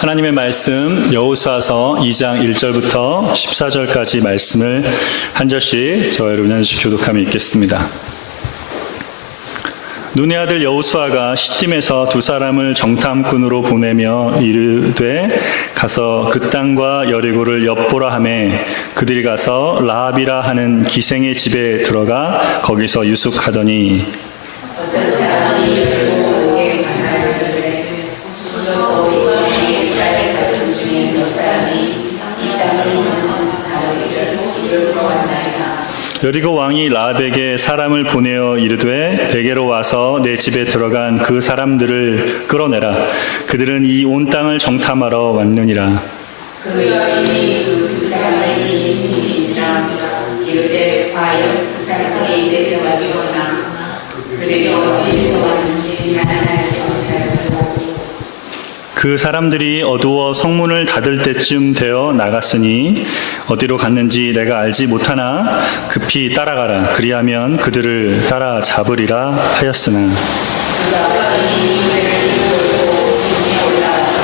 하나님의 말씀 여호수아서 2장 1절부터 14절까지 말씀을 한 절씩 저와 여러분이 하나씩 교독하며 읽겠습니다. 눈의 아들 여호수아가 시딤에서 두 사람을 정탐꾼으로 보내며 이르되 가서 그 땅과 여리고를 엿보라 하매 그들이 가서 라합이라 하는 기생의 집에 들어가 거기서 유숙하더니 어떤 사람이 여리고에 가나안에 오소서 우리 이스라엘 자손 중에 몇 사람이 이 땅을 정탐하기를 이르러 왔나이다. 여리고 왕이 라합에게 사람을 보내어 이르되 대게로 와서 내 집에 들어간 그 사람들을 끌어내라. 그들은 이 온 땅을 정탐하러 왔느니라. 그 여인이 그 두 사람을 이미 숨긴지라 이르되 과연 그 사람들이 내게 왔었으나 그들이 어디에서 왔는지 나는 알지 못하였고 그 사람들이 어두워 성문을 닫을 때쯤 되어 나갔으니 어디로 갔는지 내가 알지 못하나 급히 따라가라. 그리하면 그들을 따라 잡으리라 하였으나 그가 이미 유대를 이끌고 지붕에 올라가서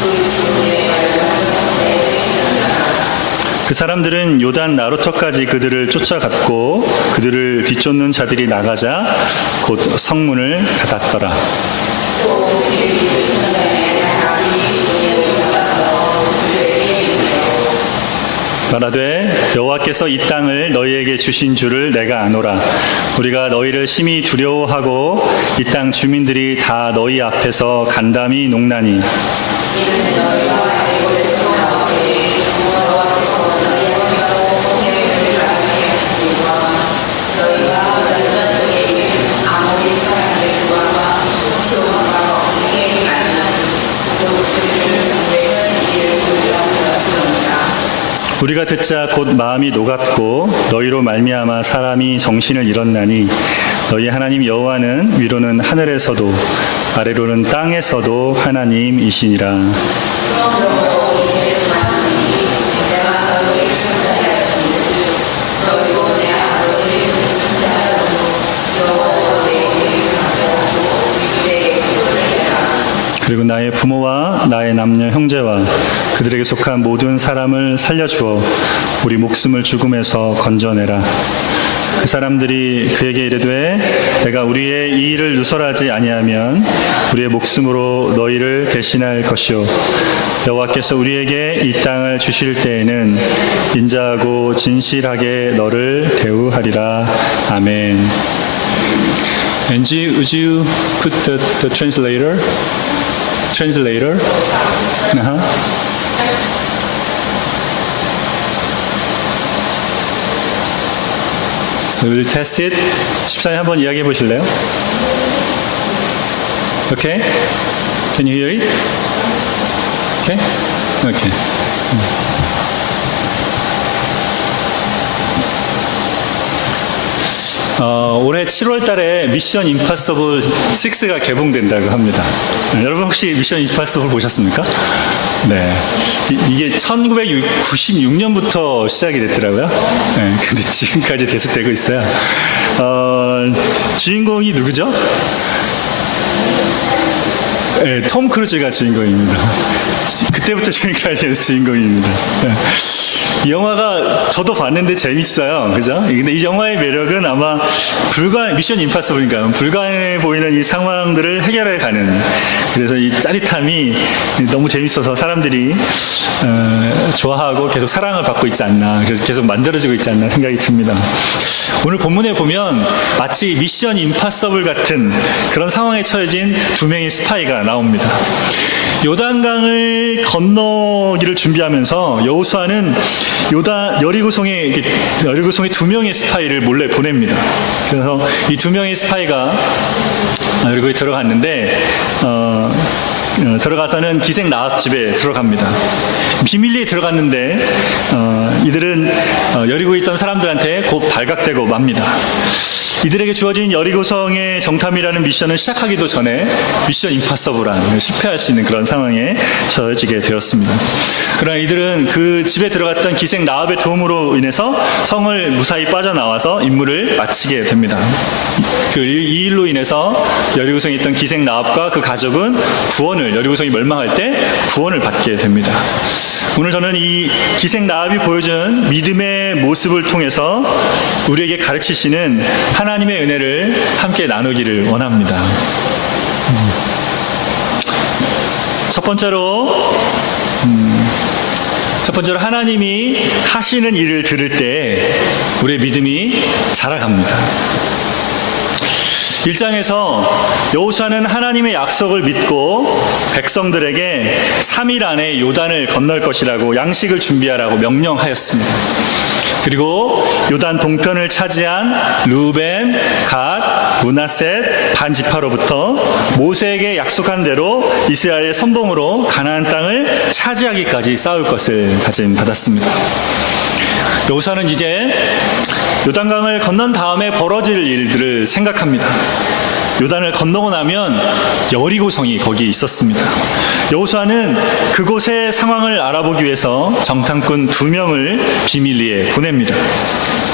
그 지붕에 말하는 성대에 숨겼다. 그 사람들은 요단 나루터까지 그들을 쫓아갔고 그들을 뒤쫓는 자들이 나가자 곧 성문을 닫았더라. 또 그들이 천사에 나가기 지붕에 올라가서 그들에게 이르되 말하되 여호와께서 이 땅을 너희에게 주신 줄을 내가 아노라. 우리가 너희를 심히 두려워하고 이 땅 주민들이 다 너희 앞에서 간담이 농나니 이는 너희가 애굽에서 나올 때에 여호와께서 너희 앞에서 홍해를 가게 하시리와 너희가 어떤 쪽에 있는 아모리 사람들의 조화와 시온과 어디에 만나니 또 그들을 정죄시키기를 우리가 되었으니라. 우리가 듣자 곧 마음이 녹았고 너희로 말미암아 사람이 정신을 잃었나니 너희 하나님 여호와는 위로는 하늘에서도 아래로는 땅에서도 하나님이시니라. 그러므로 이제 전하노니 내가 너희를 선대하였은즉 너희도 내 아버지를 선대하여도 여호와로 내게 생각하고 내게 지도를 해라. 그리고 나의 부모와 나의 남녀 형제와 그들에게 속한 모든 사람을 살려주어 우리 목숨을 죽음에서 건져내라. 그 사람들이 그에게 이르되 내가 우리의 이 일을 누설하지 아니하면 우리의 목숨으로 너희를 대신할 것이요 여호와께서 우리에게 이 땅을 주실 때에는 인자하고 진실하게 너를 대우하리라. 아멘. Angie, would you put the translator? Translator? So we'll test it. 14년 한번 이야기해 보실래요? Okay? Can you hear it? Okay? Okay. 올해 7월 달에 미션 임파서블 6가 개봉된다고 합니다. 여러분 혹시 미션 임파서블 보셨습니까? 네. 이게 1996년부터 시작이 됐더라고요. 네, 근데 지금까지 계속되고 있어요. 주인공이 누구죠? 네, 톰 크루즈가 주인공입니다. 그때부터 지금까지 주인공입니다. 네. 이 영화가 저도 봤는데 재밌어요. 그죠? 근데 이 영화의 매력은 아마 미션 임파서블이니까 불가능해 보이는 이 상황들을 해결해 가는, 그래서 이 짜릿함이 너무 재밌어서 사람들이 좋아하고 계속 사랑을 받고 있지 않나, 그래서 계속 만들어지고 있지 않나 생각이 듭니다. 오늘 본문에 보면 마치 미션 임파서블 같은 그런 상황에 처해진 두 명의 스파이가 나옵니다. 요단강을 건너기를 준비하면서 여호수아는 여리고성에 두 명의 스파이를 몰래 보냅니다. 그래서 이 두 명의 스파이가 여리고에 들어갔는데 들어가서는 기생 라합 집에 들어갑니다. 비밀리에 들어갔는데 이들은 여리고에 있던 사람들한테 곧 발각되고 맙니다. 이들에게 주어진 여리고성의 정탐이라는 미션을 시작하기도 전에 미션 임파서블한 실패할 수 있는 그런 상황에 처해지게 되었습니다. 그러나 이들은 그 집에 들어갔던 기생 라합의 도움으로 인해서 성을 무사히 빠져나와서 임무를 마치게 됩니다. 이 일로 인해서 여리고성에 있던 기생 라합과 그 가족은 여리고성이 멸망할 때 구원을 받게 됩니다. 오늘 저는 이 기생 라합이 보여준 믿음의 모습을 통해서 우리에게 가르치시는 하나님의 은혜를 함께 나누기를 원합니다. 첫 번째로 하나님이 하시는 일을 들을 때 우리의 믿음이 자라갑니다. 1장에서 여호수아는 하나님의 약속을 믿고 백성들에게 3일 안에 요단을 건널 것이라고 양식을 준비하라고 명령하였습니다. 그리고 요단 동편을 차지한 루벤, 갓, 므낫셋 반지파로부터 모세에게 약속한 대로 이스라엘의 선봉으로 가나안 땅을 차지하기까지 싸울 것을 다짐받았습니다. 여호수아는 이제 요단강을 건넌 다음에 벌어질 일들을 생각합니다. 요단을 건너고 나면 여리고성이 거기 있었습니다. 여호수아는 그곳의 상황을 알아보기 위해서 정탐꾼 2명을 비밀리에 보냅니다.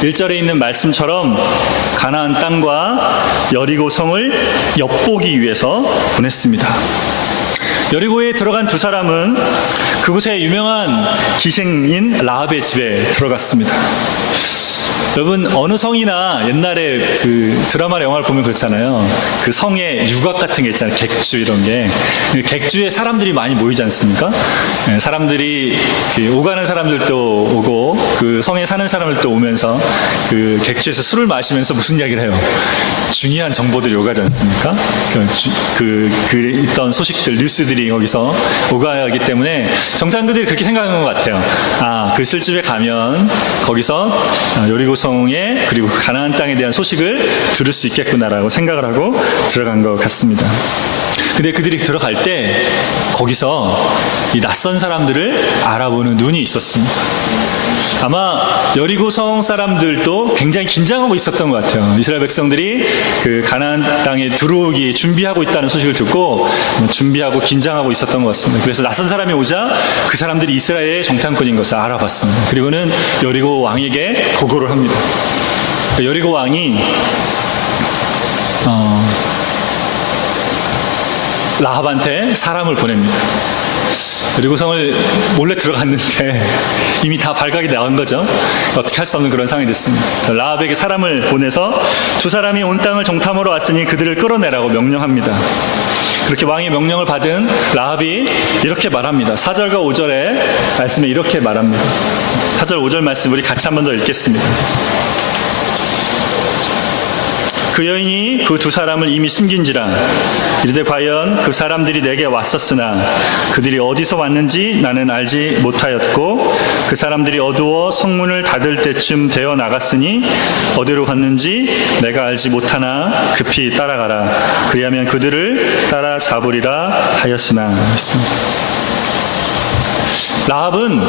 1절에 있는 말씀처럼 가나안 땅과 여리고성을 엿보기 위해서 보냈습니다. 여리고에 들어간 2사람은 그곳의 유명한 기생인 라합의 집에 들어갔습니다. 여러분, 어느 성이나 옛날에 그 드라마나 영화를 보면 그렇잖아요. 그 성에 유곽 같은 게 있잖아요. 객주 이런 게. 객주에 사람들이 많이 모이지 않습니까? 사람들이 오가는 사람들도 오고 그 성에 사는 사람들도 오면서 그 객주에서 술을 마시면서 무슨 이야기를 해요? 중요한 정보들이 오가지 않습니까? 있던 소식들, 뉴스들이 거기서 오가기 때문에 정탐꾼들이 그렇게 생각하는 것 같아요. 그 술집에 가면 거기서 여리고성에 그리고 가나안 땅에 대한 소식을 들을 수 있겠구나라고 생각을 하고 들어간 것 같습니다. 근데 그들이 들어갈 때 거기서 이 낯선 사람들을 알아보는 눈이 있었습니다. 아마 여리고성 사람들도 굉장히 긴장하고 있었던 것 같아요. 이스라엘 백성들이 그 가나안 땅에 들어오기 준비하고 있다는 소식을 듣고 준비하고 긴장하고 있었던 것 같습니다. 그래서 낯선 사람이 오자 그 사람들이 이스라엘의 정탐꾼인 것을 알아봤습니다. 그리고는 여리고 왕에게 보고를 합니다. 여리고 왕이 라합한테 사람을 보냅니다. 여리고성을 몰래 들어갔는데 이미 다 발각이 나온 거죠. 어떻게 할 수 없는 그런 상황이 됐습니다. 라합에게 사람을 보내서 2사람이 온 땅을 정탐하러 왔으니 그들을 끌어내라고 명령합니다. 그렇게 왕의 명령을 받은 라합이 이렇게 말합니다. 4절과 5절의 말씀에 이렇게 말합니다. 4절 5절 말씀 우리 같이 한 번 더 읽겠습니다. 그 여인이 그 2사람을 이미 숨긴지라 이르되 과연 그 사람들이 내게 왔었으나 그들이 어디서 왔는지 나는 알지 못하였고 그 사람들이 어두워 성문을 닫을 때쯤 되어 나갔으니 어디로 갔는지 내가 알지 못하나 급히 따라가라. 그리하면 그들을 따라잡으리라 하였으나 했습니다. 라합은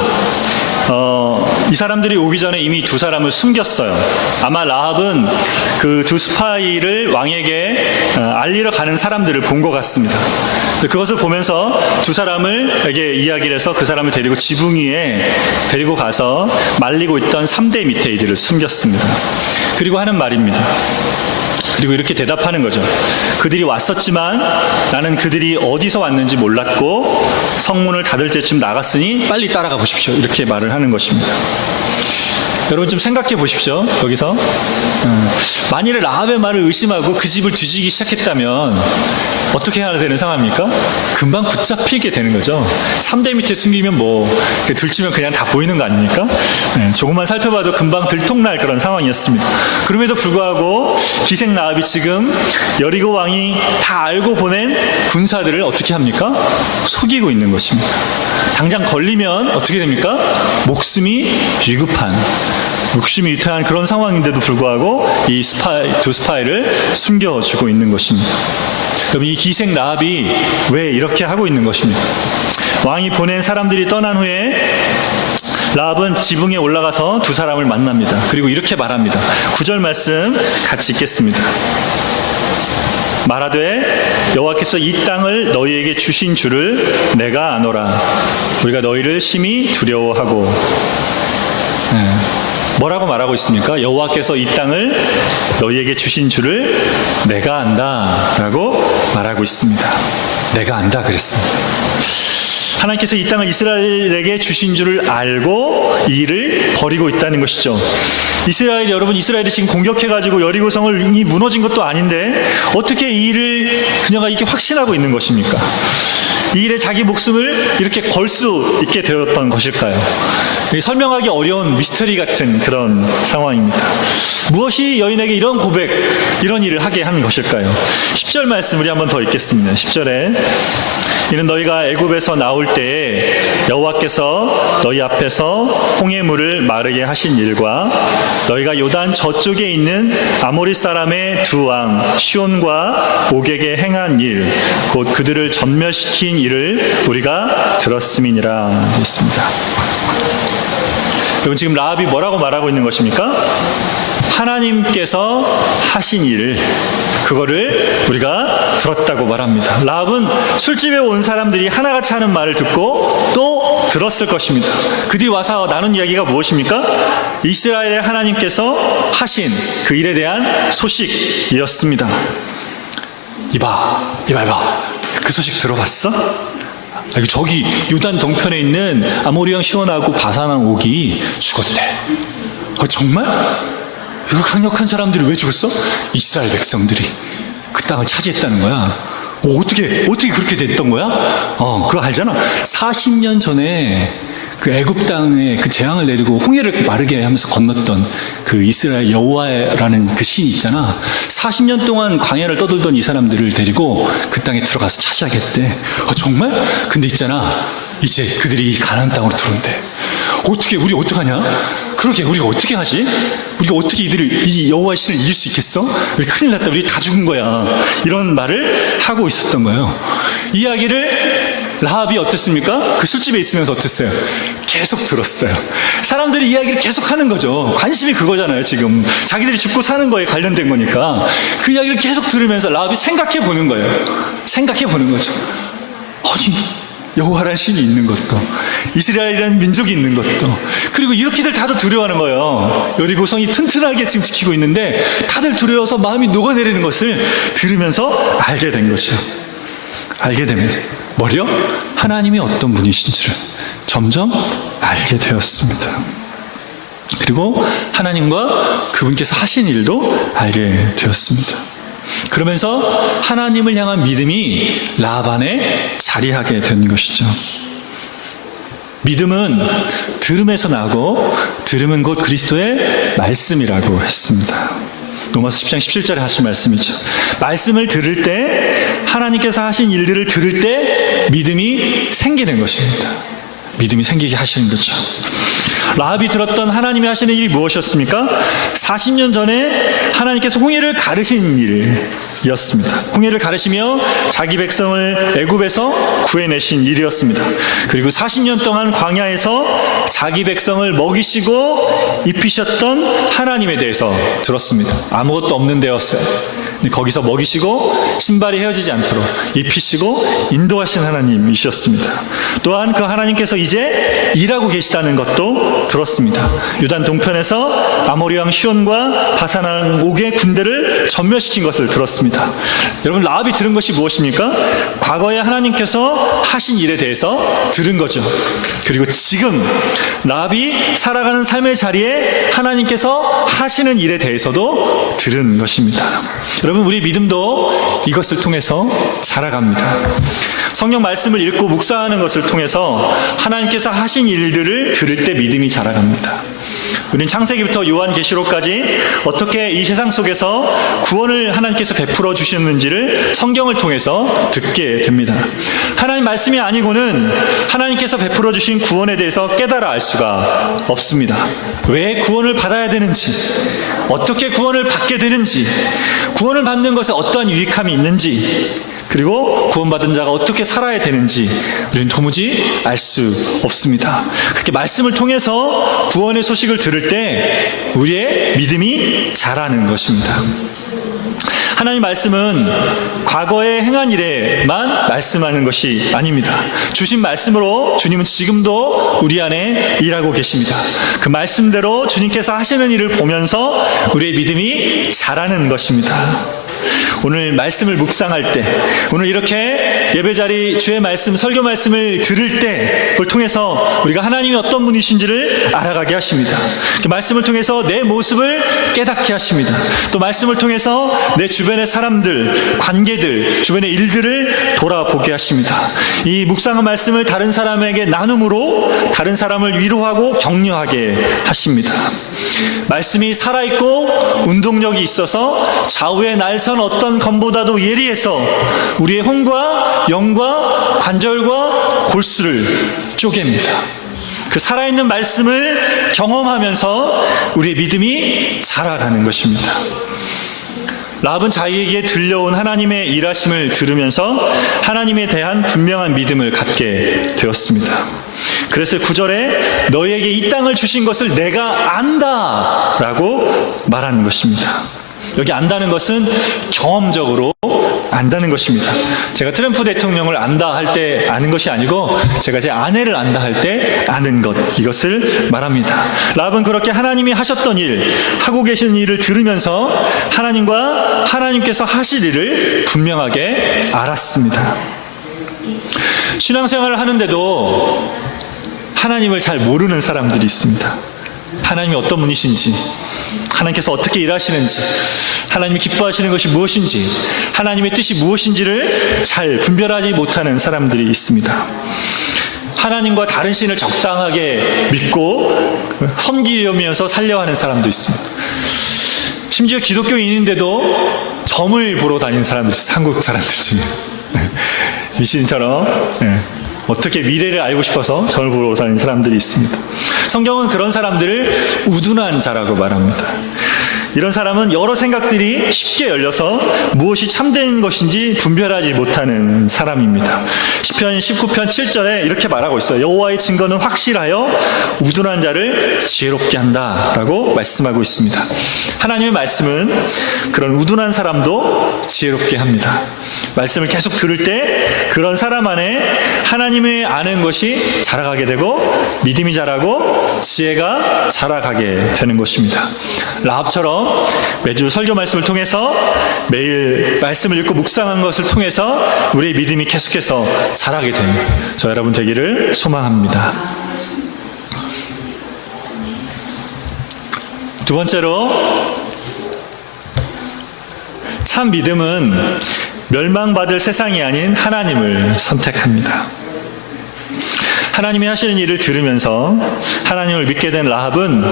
이 사람들이 오기 전에 이미 2사람을 숨겼어요. 아마 라합은 그 2 스파이를 왕에게 알리러 가는 사람들을 본 것 같습니다. 그것을 보면서 2사람에게 이야기를 해서 그 사람을 데리고 지붕 위에 데리고 가서 말리고 있던 3대 밑에 이들을 숨겼습니다. 그리고 하는 말입니다. 그리고 이렇게 대답하는 거죠. 그들이 왔었지만 나는 그들이 어디서 왔는지 몰랐고 성문을 닫을 때쯤 나갔으니 빨리 따라가 보십시오. 이렇게 말을 하는 것입니다. 여러분 좀 생각해 보십시오. 여기서 만일에 라합의 말을 의심하고 그 집을 뒤지기 시작했다면 어떻게 해야 되는 상황입니까? 금방 붙잡히게 되는 거죠. 3대 밑에 숨기면 들치면 그냥 다 보이는 거 아닙니까? 조금만 살펴봐도 금방 들통날 그런 상황이었습니다. 그럼에도 불구하고 기생 라합이 지금 여리고 왕이 다 알고 보낸 군사들을 어떻게 합니까? 속이고 있는 것입니다. 당장 걸리면 어떻게 됩니까? 목숨이 위태한 그런 상황인데도 불구하고 이 2 스파이를 숨겨주고 있는 것입니다. 여러분, 이 기생 라합이 왜 이렇게 하고 있는 것입니까? 왕이 보낸 사람들이 떠난 후에 라합은 지붕에 올라가서 두 사람을 만납니다. 그리고 이렇게 말합니다. 9절 말씀 같이 읽겠습니다. 말하되 여호와께서 이 땅을 너희에게 주신 줄을 내가 아노라. 우리가 너희를 심히 두려워하고. 뭐라고 말하고 있습니까? 여호와께서 이 땅을 너희에게 주신 줄을 내가 안다 라고 말하고 있습니다. 내가 안다 그랬습니다. 하나님께서 이 땅을 이스라엘에게 주신 줄을 알고 이 일을 벌이고 있다는 것이죠. 여러분, 이스라엘이 지금 공격해가지고 여리고성을 이 무너진 것도 아닌데 어떻게 이 일을 그녀가 이렇게 확신하고 있는 것입니까? 이 일에 자기 목숨을 이렇게 걸 수 있게 되었던 것일까요? 설명하기 어려운 미스터리 같은 그런 상황입니다. 무엇이 여인에게 이런 고백, 이런 일을 하게 한 것일까요? 10절 말씀 우리 한번 더 읽겠습니다. 10절에 이는 너희가 애굽에서 나올 때에 여호와께서 너희 앞에서 홍해 물을 마르게 하신 일과 너희가 요단 저쪽에 있는 아모리 사람의 두 왕 시온과 옥에게 행한 일, 곧 그들을 전멸시킨 일을 우리가 들었음이니라 되어 있습니다. 여러분, 지금 라합이 뭐라고 말하고 있는 것입니까? 하나님께서 하신 일, 그거를 우리가 들었다고 말합니다. 라합은 술집에 온 사람들이 하나같이 하는 말을 듣고 또 들었을 것입니다. 그들이 와서 나눈 이야기가 무엇입니까? 이스라엘의 하나님께서 하신 그 일에 대한 소식이었습니다. 이봐. 그 소식 들어봤어? 저기 요단 동편에 있는 아모리 왕 시온하고 바산왕 옥이 죽었대. 정말? 그 강력한 사람들이 왜 죽었어? 이스라엘 백성들이 그 땅을 차지했다는 거야. 어떻게 그렇게 됐던 거야? 그거 알잖아. 40년 전에 그 애굽 땅에 그 재앙을 내리고 홍해를 마르게 하면서 건넜던 그 이스라엘 여호와라는 그 신이 있잖아. 40년 동안 광야를 떠돌던 이 사람들을 데리고 그 땅에 들어가서 차지하겠대. 정말? 근데 있잖아, 이제 그들이 가나안 땅으로 들어온대. 우리 어떡하냐? 그러게, 우리가 어떻게 하지? 우리가 어떻게 이 여호와의 신을 이길 수 있겠어? 우리 큰일 났다, 우리 다 죽은 거야. 이런 말을 하고 있었던 거예요. 이야기를 라합이 어땠습니까? 그 술집에 있으면서 어땠어요? 계속 들었어요. 사람들이 이야기를 계속 하는 거죠. 관심이 그거잖아요. 지금 자기들이 죽고 사는 거에 관련된 거니까 그 이야기를 계속 들으면서 라합이 생각해 보는 거예요. 생각해 보는 거죠. 아니, 여호와라는 신이 있는 것도, 이스라엘이라는 민족이 있는 것도, 그리고 이렇게들 다들 두려워하는 거예요. 여리고성이 튼튼하게 지금 지키고 있는데 다들 두려워서 마음이 녹아내리는 것을 들으면서 알게 된 거죠. 알게 됩니다. 뭐요? 하나님이 어떤 분이신지를 점점 알게 되었습니다. 그리고 하나님과 그분께서 하신 일도 알게 되었습니다. 그러면서 하나님을 향한 믿음이 라합 안에 자리하게 된 것이죠. 믿음은 들음에서 나고 들음은 곧 그리스도의 말씀이라고 했습니다. 로마서 10장 17절에 하신 말씀이죠. 말씀을 들을 때, 하나님께서 하신 일들을 들을 때 믿음이 생기는 것입니다. 믿음이 생기게 하시는 거죠. 라합이 들었던 하나님이 하시는 일이 무엇이었습니까? 40년 전에 하나님께서 홍해를 가르신 일이었습니다. 홍해를 가르시며 자기 백성을 애굽에서 구해내신 일이었습니다. 그리고 40년 동안 광야에서 자기 백성을 먹이시고 입히셨던 하나님에 대해서 들었습니다. 아무것도 없는 데였어요. 거기서 먹이시고 신발이 헤어지지 않도록 입히시고 인도하신 하나님이셨습니다. 또한 그 하나님께서 이제 일하고 계시다는 것도 들었습니다. 요단 동편에서 아모리 왕 시온과 바산 왕 옥의 군대를 전멸시킨 것을 들었습니다. 여러분, 라합이 들은 것이 무엇입니까? 과거에 하나님께서 하신 일에 대해서 들은 거죠. 그리고 지금 라합이 살아가는 삶의 자리에 하나님께서 하시는 일에 대해서도 들은 것입니다. 여러분, 우리 믿음도 이것을 통해서 자라갑니다. 성경 말씀을 읽고 묵상하는 것을 통해서 하나님께서 하신 일들을 들을 때 믿음이 자라갑니다. 우리는 창세기부터 요한계시록까지 어떻게 이 세상 속에서 구원을 하나님께서 베풀어 주셨는지를 성경을 통해서 듣게 됩니다. 하나님 말씀이 아니고는 하나님께서 베풀어 주신 구원에 대해서 깨달아 알 수가 없습니다. 왜 구원을 받아야 되는지, 어떻게 구원을 받게 되는지, 구원을 받는 것에 어떠한 유익함이 있는지, 그리고 구원받은 자가 어떻게 살아야 되는지 우리는 도무지 알 수 없습니다. 그렇게 말씀을 통해서 구원의 소식을 들을 때 우리의 믿음이 자라는 것입니다. 하나님 말씀은 과거에 행한 일에만 말씀하는 것이 아닙니다. 주신 말씀으로 주님은 지금도 우리 안에 일하고 계십니다. 그 말씀대로 주님께서 하시는 일을 보면서 우리의 믿음이 자라는 것입니다. 오늘 말씀을 묵상할 때, 오늘 이렇게 예배자리 주의 말씀, 설교 말씀을 들을 때 그걸 통해서 우리가 하나님이 어떤 분이신지를 알아가게 하십니다. 그 말씀을 통해서 내 모습을 깨닫게 하십니다. 또 말씀을 통해서 내 주변의 사람들, 관계들, 주변의 일들을 돌아보게 하십니다. 이 묵상한 말씀을 다른 사람에게 나눔으로 다른 사람을 위로하고 격려하게 하십니다. 말씀이 살아있고 운동력이 있어서 좌우의 날선 어떤 검보다도 예리해서 우리의 혼과 영과 관절과 골수를 쪼갭니다. 그 살아있는 말씀을 경험하면서 우리의 믿음이 자라가는 것입니다. 라합은 자기에게 들려온 하나님의 일하심을 들으면서 하나님에 대한 분명한 믿음을 갖게 되었습니다. 그래서 9절에 너희에게 이 땅을 주신 것을 내가 안다 라고 말하는 것입니다. 여기 안다는 것은 경험적으로 안다는 것입니다. 제가 트럼프 대통령을 안다 할 때 아는 것이 아니고 제가 제 아내를 안다 할 때 아는 것, 이것을 말합니다. 라합은 그렇게 하나님이 하셨던 일, 하고 계신 일을 들으면서 하나님과 하나님께서 하실 일을 분명하게 알았습니다. 신앙생활을 하는데도 하나님을 잘 모르는 사람들이 있습니다. 하나님이 어떤 분이신지, 하나님께서 어떻게 일하시는지, 하나님이 기뻐하시는 것이 무엇인지, 하나님의 뜻이 무엇인지를 잘 분별하지 못하는 사람들이 있습니다. 하나님과 다른 신을 적당하게 믿고 섬기려면서 살려하는 사람도 있습니다. 심지어 기독교인인데도 점을 보러 다니는 사람들이 있어요. 한국 사람들 중에. 이 시인처럼 어떻게 미래를 알고 싶어서 점을 보러 다니는 사람들이 있습니다. 성경은 그런 사람들을 우둔한 자라고 말합니다. 이런 사람은 여러 생각들이 쉽게 열려서 무엇이 참된 것인지 분별하지 못하는 사람입니다. 시편 19편 7절에 이렇게 말하고 있어요. 여호와의 증거는 확실하여 우둔한 자를 지혜롭게 한다라고 말씀하고 있습니다. 하나님의 말씀은 그런 우둔한 사람도 지혜롭게 합니다. 말씀을 계속 들을 때 그런 사람 안에 하나님의 아는 것이 자라가게 되고 믿음이 자라고 지혜가 자라가게 되는 것입니다. 라합처럼 매주 설교 말씀을 통해서 매일 말씀을 읽고 묵상한 것을 통해서 우리의 믿음이 계속해서 자라게 되는 저 여러분 되기를 소망합니다. 두 번째로, 참 믿음은 멸망받을 세상이 아닌 하나님을 선택합니다. 하나님이 하시는 일을 들으면서 하나님을 믿게 된 라합은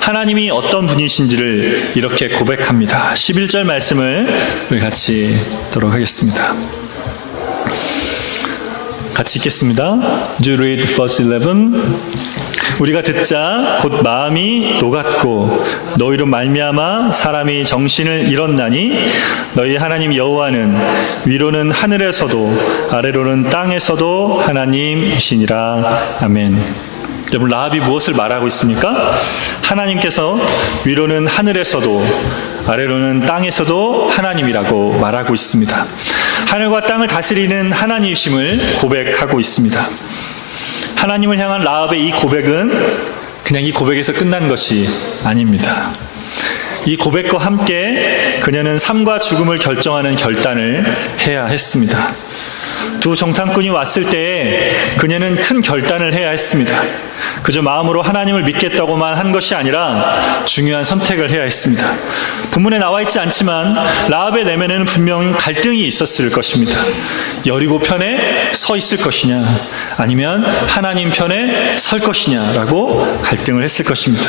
하나님이 어떤 분이신지를 이렇게 고백합니다. 11절 말씀을 우리 같이 듣도록 하겠습니다. 같이 읽겠습니다. Do you read verse 11? 우리가 듣자 곧 마음이 녹았고 너희로 말미암아 사람이 정신을 잃었나니 너희 하나님 여호와는 위로는 하늘에서도 아래로는 땅에서도 하나님이시니라. 아멘. 여러분, 라합이 무엇을 말하고 있습니까? 하나님께서 위로는 하늘에서도 아래로는 땅에서도 하나님이라고 말하고 있습니다. 하늘과 땅을 다스리는 하나님이심을 고백하고 있습니다. 하나님을 향한 라합의 이 고백은 그냥 이 고백에서 끝난 것이 아닙니다. 이 고백과 함께 그녀는 삶과 죽음을 결정하는 결단을 해야 했습니다. 두 정탐꾼이 왔을 때 그녀는 큰 결단을 해야 했습니다. 그저 마음으로 하나님을 믿겠다고만 한 것이 아니라 중요한 선택을 해야 했습니다. 본문에 나와 있지 않지만 라합의 내면에는 분명 갈등이 있었을 것입니다. 여리고 편에 서 있을 것이냐 아니면 하나님 편에 설 것이냐라고 갈등을 했을 것입니다.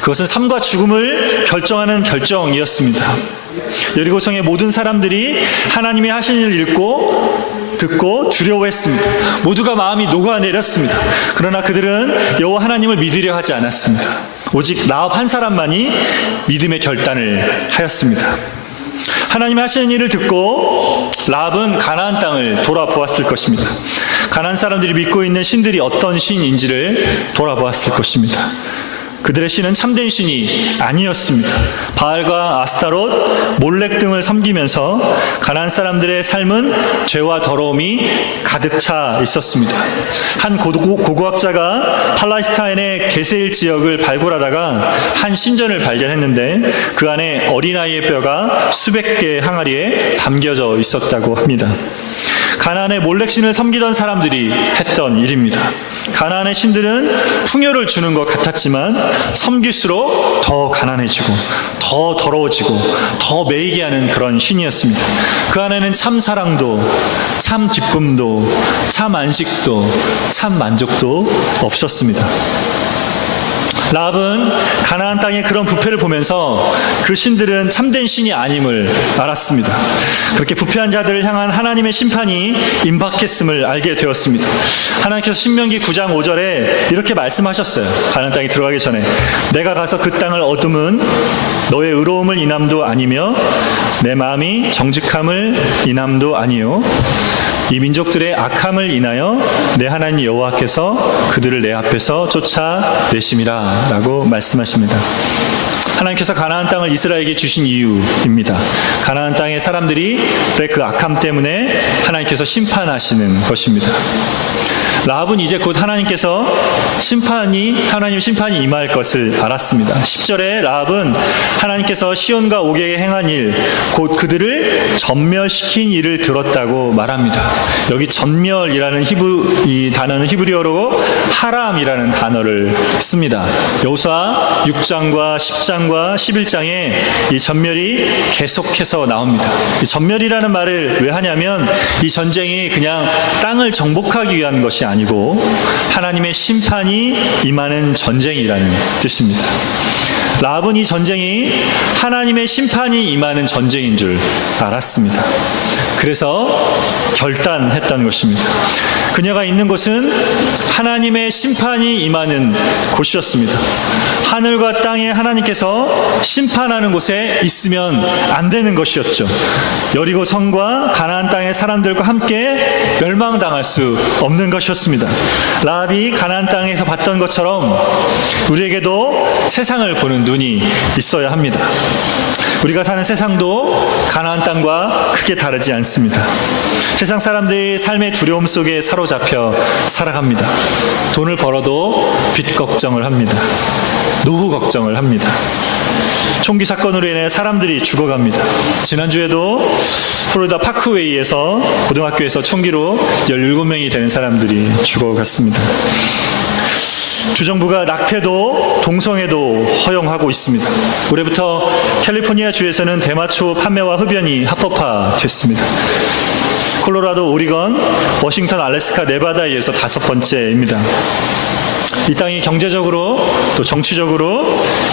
그것은 삶과 죽음을 결정하는 결정이었습니다. 여리고성의 모든 사람들이 하나님이 하신 일을 듣고 두려워했습니다. 모두가 마음이 녹아내렸습니다. 그러나 그들은 여호와 하나님을 믿으려 하지 않았습니다. 오직 라합 한 사람만이 믿음의 결단을 하였습니다. 하나님이 하시는 일을 듣고 라합은 가나안 땅을 돌아보았을 것입니다. 가나안 사람들이 믿고 있는 신들이 어떤 신인지를 돌아보았을 것입니다. 그들의 신은 참된 신이 아니었습니다. 바알과 아스타롯, 몰렉 등을 섬기면서 가나안 사람들의 삶은 죄와 더러움이 가득 차 있었습니다. 한 고고학자가 팔레스타인의 게세일 지역을 발굴하다가 한 신전을 발견했는데 그 안에 어린아이의 뼈가 수백 개의 항아리에 담겨져 있었다고 합니다. 가나안의 몰렉신을 섬기던 사람들이 했던 일입니다. 가나안의 신들은 풍요를 주는 것 같았지만 섬길수록 더 가난해지고 더 더러워지고 더 매이게 하는 그런 신이었습니다. 그 안에는 참 사랑도 참 기쁨도 참 안식도 참 만족도 없었습니다. 라합은 가나안 땅의 그런 부패를 보면서 그 신들은 참된 신이 아님을 알았습니다. 그렇게 부패한 자들을 향한 하나님의 심판이 임박했음을 알게 되었습니다. 하나님께서 신명기 9장 5절에 이렇게 말씀하셨어요. 가나안 땅에 들어가기 전에 내가 가서 그 땅을 얻으면 너의 의로움을 인함도 아니며 내 마음이 정직함을 인함도 아니요 이 민족들의 악함을 인하여 내 하나님 여호와께서 그들을 내 앞에서 쫓아내심이라 라고 말씀하십니다. 하나님께서 가나안 땅을 이스라엘에게 주신 이유입니다. 가나안 땅의 사람들이 그 악함 때문에 하나님께서 심판하시는 것입니다. 라합은 이제 곧 하나님께서 하나님의 심판이 임할 것을 알았습니다. 10절에 라합은 하나님께서 시온과 옥에 행한 일, 곧 그들을 전멸시킨 일을 들었다고 말합니다. 여기 전멸이라는 이 단어는 히브리어로 하람이라는 단어를 씁니다. 여호수아 6장과 10장과 11장에 이 전멸이 계속해서 나옵니다. 이 전멸이라는 말을 왜 하냐면 이 전쟁이 그냥 땅을 정복하기 위한 것이 아니고 하나님의 심판이 임하는 전쟁이라는 뜻입니다. 라합은 이 전쟁이 하나님의 심판이 임하는 전쟁인 줄 알았습니다. 그래서 결단했던 것입니다. 그녀가 있는 곳은 하나님의 심판이 임하는 곳이었습니다. 하늘과 땅에 하나님께서 심판하는 곳에 있으면 안 되는 것이었죠. 여리고 성과 가나안 땅의 사람들과 함께 멸망당할 수 없는 것이었습니다. 라합이 가나안 땅에서 봤던 것처럼 우리에게도 세상을 보는 눈이 있어야 합니다. 우리가 사는 세상도 가나안 땅과 크게 다르지 않습니다. 세상 사람들이 삶의 두려움 속에 사로잡혀 살아갑니다. 돈을 벌어도 빚 걱정을 합니다. 노후 걱정을 합니다. 총기 사건으로 인해 사람들이 죽어갑니다. 지난주에도 플로리다 파크웨이에서 고등학교에서 총기로 17명이 되는 사람들이 죽어갔습니다. 주정부가 낙태도 동성애도 허용하고 있습니다. 올해부터 캘리포니아 주에서는 대마초 판매와 흡연이 합법화됐습니다. 콜로라도, 오리건, 워싱턴, 알래스카, 네바다에서 5번째입니다. 이 땅이 경제적으로 또 정치적으로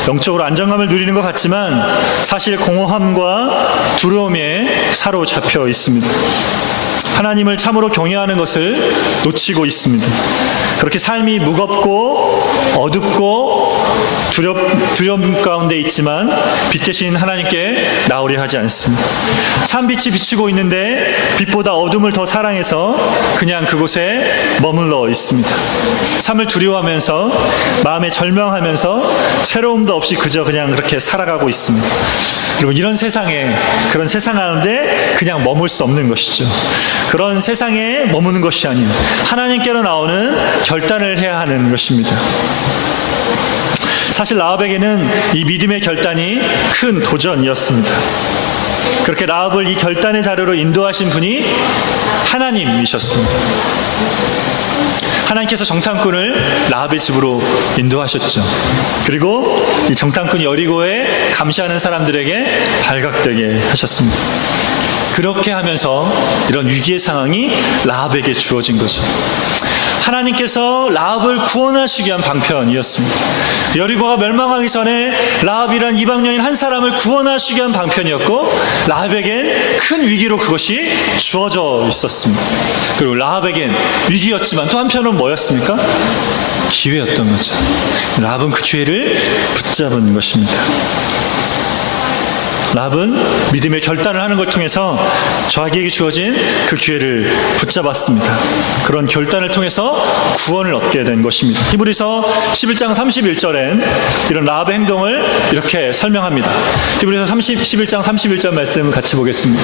영적으로 안정감을 누리는 것 같지만 사실 공허함과 두려움에 사로잡혀 있습니다. 하나님을 참으로 경외하는 것을 놓치고 있습니다. 그렇게 삶이 무겁고 어둡고 두려움 가운데 있지만 빛 대신 하나님께 나오려 하지 않습니다. 참 빛이 비치고 있는데 빛보다 어둠을 더 사랑해서 그냥 그곳에 머물러 있습니다. 삶을 두려워하면서 마음에 절망하면서 새로움도 없이 그저 그냥 그렇게 살아가고 있습니다. 여러분, 이런 세상에, 그런 세상 가운데 그냥 머물 수 없는 것이죠. 그런 세상에 머무는 것이 아닌 하나님께로 나오는 결단을 해야 하는 것입니다. 사실 라합에게는 이 믿음의 결단이 큰 도전이었습니다. 그렇게 라합을 이 결단의 자료로 인도하신 분이 하나님이셨습니다. 하나님께서 정탐꾼을 라합의 집으로 인도하셨죠. 그리고 이 정탐꾼이 여리고에 감시하는 사람들에게 발각되게 하셨습니다. 그렇게 하면서 이런 위기의 상황이 라합에게 주어진 거죠. 하나님께서 라합을 구원하시기 위한 방편이었습니다. 여리고가 멸망하기 전에 라합이란 이방여인 한 사람을 구원하시기 위한 방편이었고 라합에겐 큰 위기로 그것이 주어져 있었습니다. 그리고 라합에겐 위기였지만 또 한편으로는 뭐였습니까? 기회였던 거죠. 라합은 그 기회를 붙잡은 것입니다. 라합은 믿음의 결단을 하는 걸 통해서 자기에게 주어진 그 기회를 붙잡았습니다. 그런 결단을 통해서 구원을 얻게 된 것입니다. 히브리서 11장 31절엔 이런 라합의 행동을 이렇게 설명합니다. 히브리서 11장 31절 말씀 같이 보겠습니다.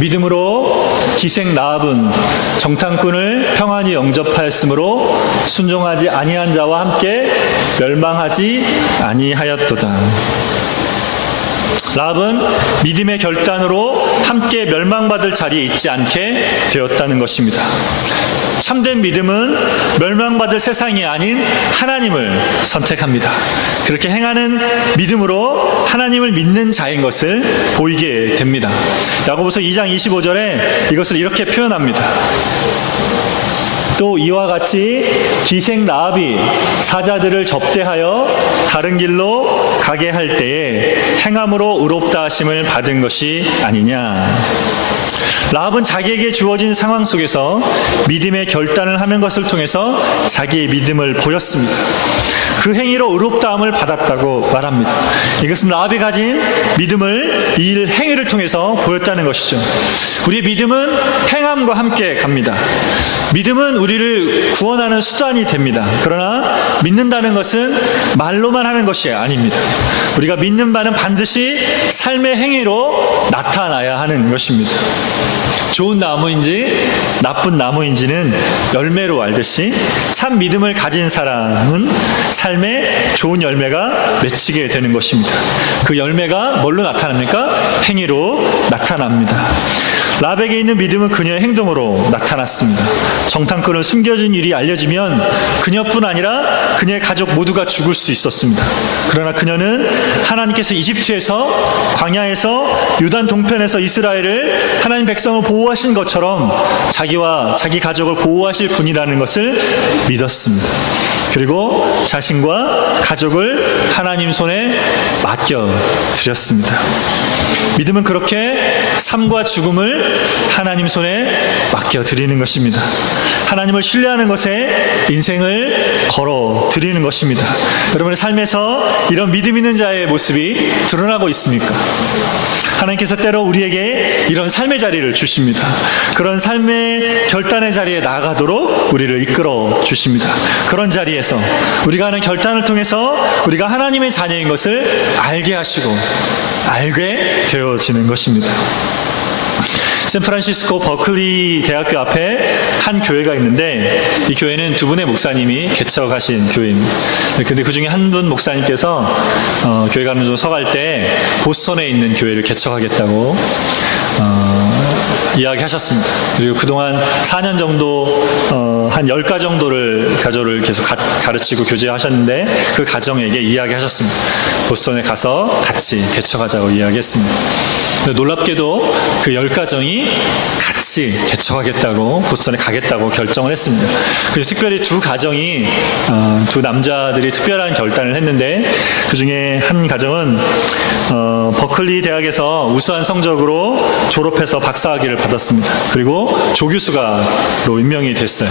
믿음으로 기생 라합은 정탐꾼을 평안히 영접하였으므로 순종하지 아니한 자와 함께 멸망하지 아니하였도다. 라합은 믿음의 결단으로 함께 멸망받을 자리에 있지 않게 되었다는 것입니다. 참된 믿음은 멸망받을 세상이 아닌 하나님을 선택합니다. 그렇게 행하는 믿음으로 하나님을 믿는 자인 것을 보이게 됩니다. 야고보서 2장 25절에 이것을 이렇게 표현합니다. 또 이와 같이 기생 라합이 사자들을 접대하여 다른 길로 가게 할 때에 행함으로 의롭다 하심을 받은 것이 아니냐. 라합은 자기에게 주어진 상황 속에서 믿음의 결단을 하는 것을 통해서 자기의 믿음을 보였습니다. 그 행위로 의롭다함을 받았다고 말합니다. 이것은 라합이 가진 믿음을 이 행위를 통해서 보였다는 것이죠. 우리의 믿음은 행함과 함께 갑니다. 믿음은 우리를 구원하는 수단이 됩니다. 그러나 믿는다는 것은 말로만 하는 것이 아닙니다. 우리가 믿는 바는 반드시 삶의 행위로 나타나야 하는 것입니다. 좋은 나무인지 나쁜 나무인지는 열매로 알듯이 참 믿음을 가진 사람은 삶에 좋은 열매가 맺히게 되는 것입니다. 그 열매가 뭘로 나타납니까? 행위로 나타납니다. 라합에게 있는 믿음은 그녀의 행동으로 나타났습니다. 정탐꾼을 숨겨진 일이 알려지면 그녀뿐 아니라 그녀의 가족 모두가 죽을 수 있었습니다. 그러나 그녀는 하나님께서 이집트에서 광야에서 요단 동편에서 이스라엘을 하나님 백성을 보호하신 것처럼 자기와 자기 가족을 보호하실 분이라는 것을 믿었습니다. 그리고 자신과 가족을 하나님 손에 맡겨드렸습니다. 믿음은 그렇게 삶과 죽음을 하나님 손에 맡겨드리는 것입니다. 하나님을 신뢰하는 것에 인생을 걸어드리는 것입니다. 여러분의 삶에서 이런 믿음 있는 자의 모습이 드러나고 있습니까? 하나님께서 때로 우리에게 이런 삶의 자리를 주십니다. 그런 삶의 결단의 자리에 나아가도록 우리를 이끌어 주십니다. 그런 자리에서 우리가 하는 결단을 통해서 우리가 하나님의 자녀인 것을 알게 하시고 알게 되어지는 것입니다. 샌프란시스코 버클리 대학교 앞에 한 교회가 있는데 이 교회는 두 분의 목사님이 개척하신 교회입니다. 근데 그 중에 한 분 목사님께서 교회 가는 좀 서갈 때 보스턴에 있는 교회를 개척하겠다고 이야기하셨습니다. 그리고 그동안 4년 정도 한 10가 정도를 가족을 계속 가르치고 교제하셨는데 그 가정에게 이야기하셨습니다. 보스턴에 가서 같이 개척하자고 이야기했습니다. 놀랍게도 그 10가정이 같이 개척하겠다고 보스턴에 가겠다고 결정을 했습니다. 그래서 특별히 두 가정이 두 남자들이 특별한 결단을 했는데 그 중에 한 가정은 버클리 대학에서 우수한 성적으로 졸업해서 박사학위를 받았습니다. 그리고 조교수가로 임명이 됐어요.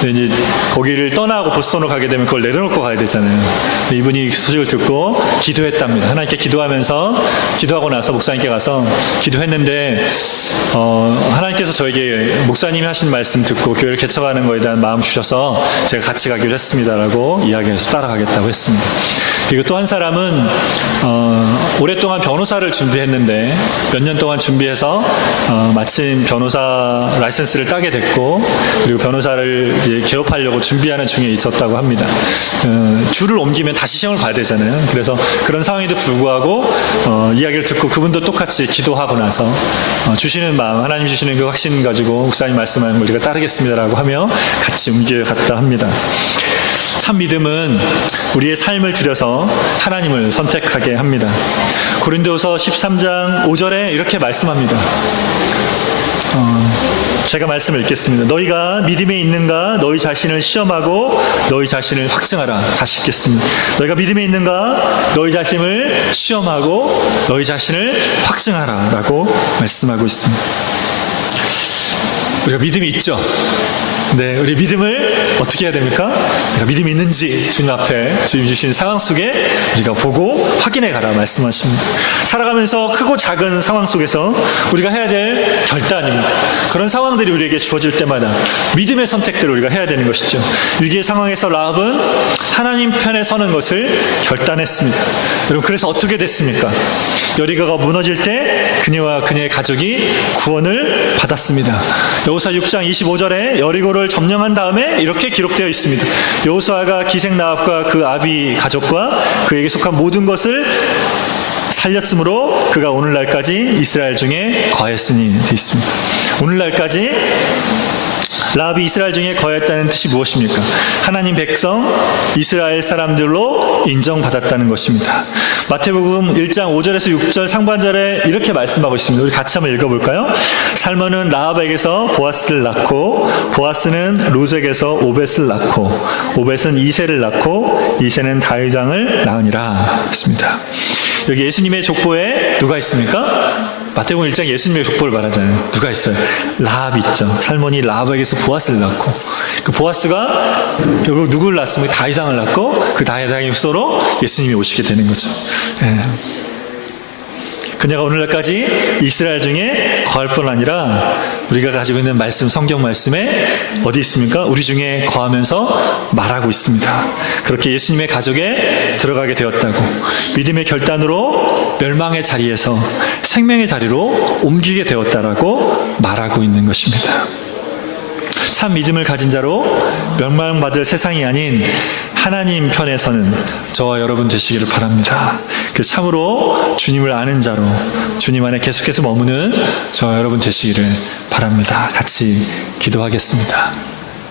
근데 이제 거기를 떠나고 보스턴으로 가게 되면 그걸 내려놓고 가야 되잖아요. 이분이 소식을 듣고 기도했답니다. 하나님께 기도하고 나서 목사님께 가서 기도했는데 하나님께서 저에게 목사님이 하신 말씀 듣고 교회를 개척하는 것에 대한 마음 주셔서 제가 같이 가기로 했습니다라고 이야기해서 따라가겠다고 했습니다. 그리고 또 한 사람은 오랫동안 변호사를 준비했는데 몇 년 동안 준비해서 마침 변호사 라이센스를 따게 됐고 그리고 변호사를 이제 개업하려고 준비하는 중에 있었다고 합니다. 주를 옮기면 다시 시험을 봐야 되잖아요. 그래서 그런 상황에도 불구하고 이야기를 듣고 그분도 똑같이 기도하고 나서 주시는 마음, 하나님 주시는 그 확신 가지고 목사님 말씀하는 걸 제가 따르겠습니다라고 하며 같이 옮겨갔다 합니다. 참 믿음은 우리의 삶을 들여서 하나님을 선택하게 합니다. 고린도서 13장 5절에 이렇게 말씀합니다. 제가 말씀을 읽겠습니다. 너희가 믿음에 있는가 너희 자신을 시험하고 너희 자신을 확증하라. 다시 읽겠습니다. 너희가 믿음에 있는가 너희 자신을 시험하고 너희 자신을 확증하라 라고 말씀하고 있습니다. 우리가 믿음이 있죠. 네, 우리 믿음을 어떻게 해야 됩니까? 내가 믿음이 있는지 주님 앞에 주님 주신 상황 속에 우리가 보고 확인해 가라 말씀하십니다. 살아가면서 크고 작은 상황 속에서 우리가 해야 될 결단입니다. 그런 상황들이 우리에게 주어질 때마다 믿음의 선택들을 우리가 해야 되는 것이죠. 위기의 상황에서 라합은 하나님 편에 서는 것을 결단했습니다. 여러분, 그래서 어떻게 됐습니까? 여리고가 무너질 때 그녀와 그녀의 가족이 구원을 받았습니다. 여호수아 6장 25절에 여리고를 점령한 다음에 이렇게 기록되어 있습니다. 여호수아가 기생 라합과 그 아비 가족과 그에게 속한 모든 것을 살렸으므로 그가 오늘날까지 이스라엘 중에 거했으니 되어 있습니다. 오늘날까지 라합이 이스라엘 중에 거했다는 뜻이 무엇입니까? 하나님 백성 이스라엘 사람들로 인정받았다는 것입니다. 마태복음 1장 5절에서 6절 상반절에 이렇게 말씀하고 있습니다. 우리 같이 한번 읽어볼까요? 살몬은 라합에게서 보아스를 낳고 보아스는 루sek에서 오벳을 낳고 오벳은 이새를 낳고 이새는 다윗왕을 낳으니라 했습니다. 여기 예수님의 족보에 누가 있습니까? 마태복음 1장 예수님의 족보를 말하잖아요. 누가 있어요? 라합 있죠. 살몬이 라합에게서 보아스를 낳고 그 보아스가 결국 누구를 낳습니까? 다윗왕을 낳고 그 다윗왕의 후손으로 예수님이 오시게 되는 거죠. 예. 그녀가 오늘날까지 이스라엘 중에 거할 뿐 아니라 우리가 가지고 있는 말씀, 성경 말씀에 어디 있습니까? 우리 중에 거하면서 말하고 있습니다. 그렇게 예수님의 가족에 들어가게 되었다고, 믿음의 결단으로 멸망의 자리에서 생명의 자리로 옮기게 되었다라고 말하고 있는 것입니다. 참 믿음을 가진 자로 멸망받을 세상이 아닌 하나님 편에 서는 저와 여러분 되시기를 바랍니다. 참으로 주님을 아는 자로 주님 안에 계속해서 머무는 저와 여러분 되시기를 바랍니다. 같이 기도하겠습니다.